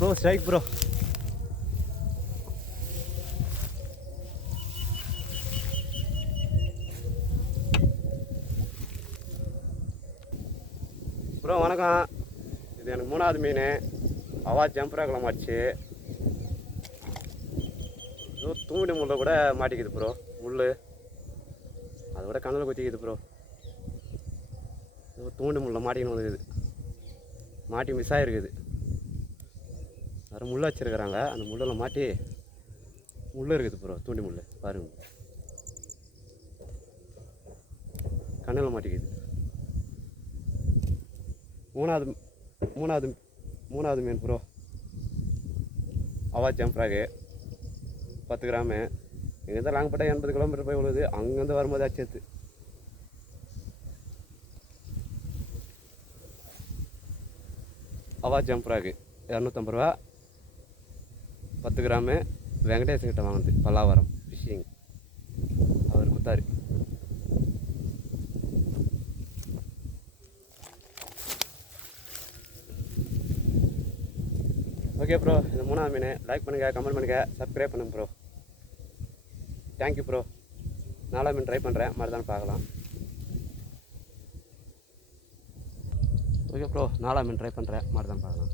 Bro strike bro. Bro வணக்கம். இது எனக்கு 3வது மீன். அவா ஜம்பரா கிளம்பாச்சு. ஏதோ தூண்டி முள்ள கூட மாட்டிக்குது ப்ரோ. முள் அதை விட கண்ணில் குத்திக்குது ப்ரோ. ஏதோ தூண்டி முள்ள மாட்டிக்கின்னு வந்துக்குது. மாட்டி மிஸ் ஆகிருக்குது. வேறு முள் வச்சுருக்குறாங்க. அந்த முள்ளில் மாட்டி முள் இருக்குது ப்ரோ. தூண்டி முள் பாருங்க. கண்ணில் மாட்டிக்குது. மூணாவது மீன் ப்ரோ. அவா ஜம்ப்ராகு 10 கிராமு. இங்கேருந்து லாங்கப்பட்டா 80 கிலோமீட்டர் போய் விழுது. அங்கேருந்து வரும்போது அச்சேத்து. அவா ஜம்ப்ராகு 250 ரூபா 10 கிராமு. வெங்கடேசன்கிட்ட வாங்கினது பல்லாவரம் ஃபிஷ்ஷிங். அவர் கொடுத்தாரு. ஓகே ப்ரோ, இந்த 3வது மீன் லைக் பண்ணுங்கள், கமெண்ட் பண்ணுங்கள், சப்ஸ்கிரைப் பண்ணுங்கள் ப்ரோ. Thank you bro. 4வது மீன் ட்ரை பண்ணுறேன். மாதிரி தான் பார்க்கலாம். ஓகே ப்ரோ, 4வது மீன் ட்ரை பண்ணுறேன். மாதிரி தான் பார்க்கலாம்.